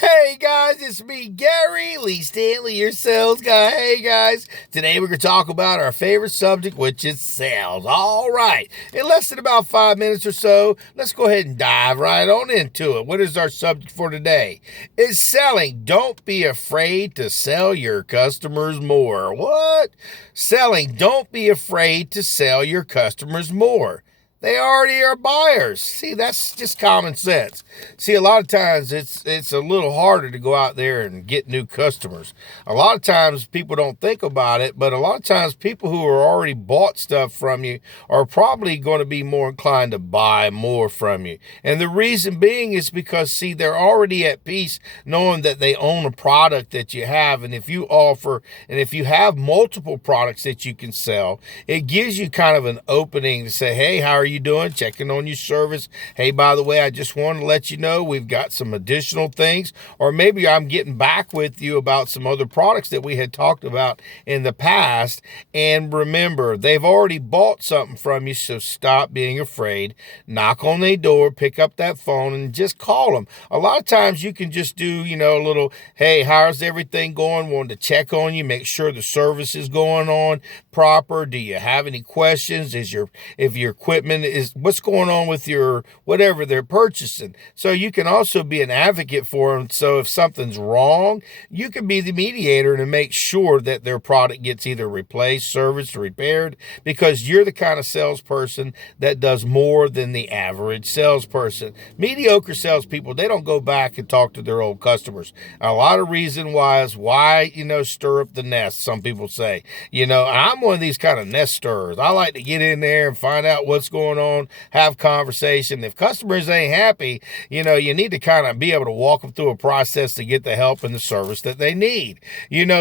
Hey guys, it's me, Gary Lee Stanley, your sales guy. Hey guys, today we're going to talk about our favorite subject, which is sales. All right, in less than about 5 minutes or so, let's go ahead and dive right on into it. What is our subject for today? Is selling. Don't be afraid to sell your customers more. What? Selling. Don't be afraid to sell your customers more. They already are buyers. See, that's just common sense. See, a lot of times it's a little harder to go out there and get new customers. A lot of times people don't think about it, but a lot of times people who are already bought stuff from you are probably going to be more inclined to buy more from you. And the reason being is because, see, they're already at peace knowing that they own a product that you have. And if you offer, and if you have multiple products that you can sell, it gives you kind of an opening to say, hey, how are you doing? Checking on your service. Hey, by the way, I just wanted to let you know we've got some additional things, or maybe I'm getting back with you about some other products that we had talked about in the past. And remember, they've already bought something from you, so stop being afraid. Knock on their door, pick up that phone, and just call them. A lot of times you can just do, a little, hey, how's everything going? Wanted to check on you, make sure the service is going on proper. Do you have any questions? If your equipment is, what's going on with your whatever they're purchasing? So you can also be an advocate for them. So if something's wrong, you can be the mediator to make sure that their product gets either replaced, serviced, or repaired, because you're the kind of salesperson that does more than the average salesperson. Mediocre salespeople, they don't go back and talk to their old customers. A lot of reason why is why, stir up the nest, some people say. I'm one of these kind of nest stirrers. I like to get in there and find out what's going on, have conversation. If customers ain't happy, you need to kind of be able to walk them through a process to get the help and the service that they need.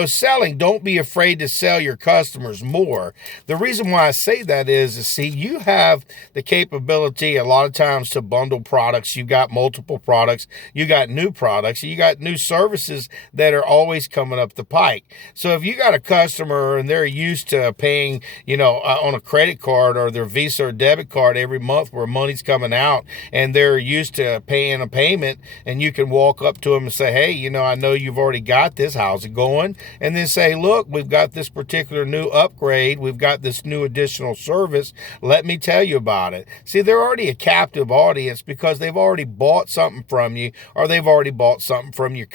Selling, don't be afraid to sell your customers more. The reason why I say that is see, you have the capability a lot of times to bundle products. You got multiple products, you got new products, you got new services that are always coming up the pike. So if you got a customer and they're used to paying, on a credit card or their Visa or debit card every month where money's coming out, and they're used to paying a payment, and you can walk up to them and say, hey, I know you've already got this. How's it going? And then say, look, we've got this particular new upgrade. We've got this new additional service. Let me tell you about it. See, they're already a captive audience because they've already bought something from you, or they've already bought something from your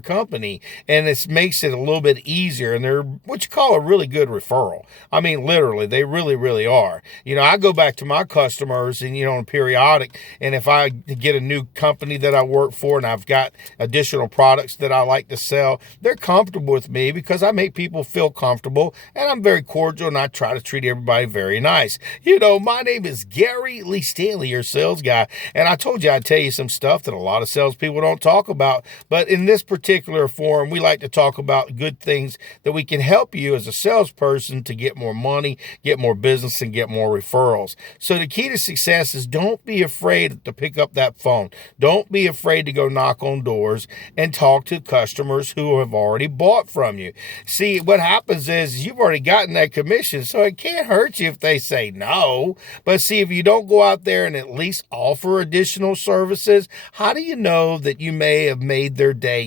company, and it makes it a little bit easier. And they're what you call a really good referral. I mean, literally, they really, really are. I go back to my customers and, on periodic, and if I get a new company that I work for and I've got additional products that I like to sell, they're comfortable with me because I make people feel comfortable, and I'm very cordial, and I try to treat everybody very nice. My name is Gary Lee Stanley, your sales guy, and I told you I'd tell you some stuff that a lot of salespeople don't talk about, but in this particular forum, we like to talk about good things that we can help you as a salesperson to get more money, get more business, and get more referrals. So the key to success is don't be afraid to pick up that phone. Don't be afraid to go knock on doors and talk to customers who have already bought from you. See, what happens is you've already gotten that commission, so it can't hurt you if they say no. But see, if you don't go out there and at least offer additional services, how do you know that you may have made their day?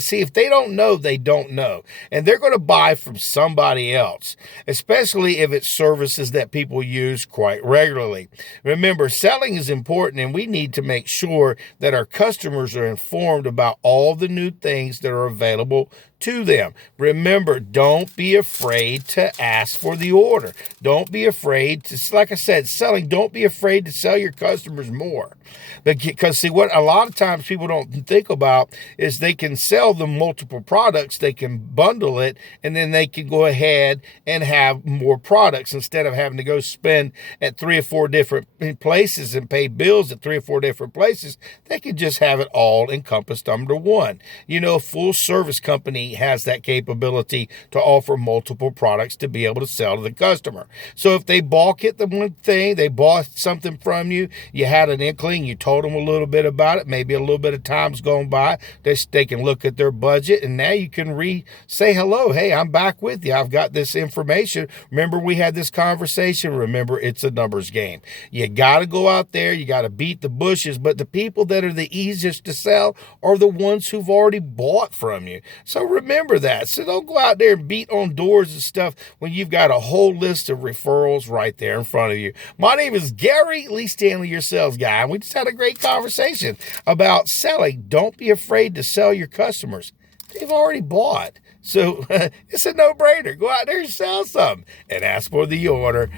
See, if they don't know, they don't know. And they're going to buy from somebody else, especially if it's services that people use quite regularly. Remember, selling is important, and we need to make sure that our customers are informed about all the new things that are available to them. Remember, don't be afraid to ask for the order. Don't be afraid to, like I said, selling, don't be afraid to sell your customers more. Because see, what a lot of times people don't think about is they can sell them multiple products, they can bundle it, and then they can go ahead and have more products instead of having to go spend at 3 or 4 different places and pay bills at 3 or 4 different places. They can just have it all encompassed under one. A full service company company has that capability to offer multiple products to be able to sell to the customer. So if they balk at the one thing, they bought something from you, you had an inkling, you told them a little bit about it, maybe a little bit of time's gone by, they can look at their budget, and now you can say hello. Hey, I'm back with you. I've got this information. Remember, we had this conversation. Remember, it's a numbers game. You got to go out there. You got to beat the bushes, but the people that are the easiest to sell are the ones who've already bought from you. So remember that. So don't go out there and beat on doors and stuff when you've got a whole list of referrals right there in front of you. My name is Gary, Lee Stanley, your sales guy, and we just had a great conversation about selling. Don't be afraid to sell your customers. They've already bought. So it's a no-brainer. Go out there and sell something and ask for the order.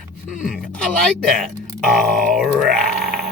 I like that. All right.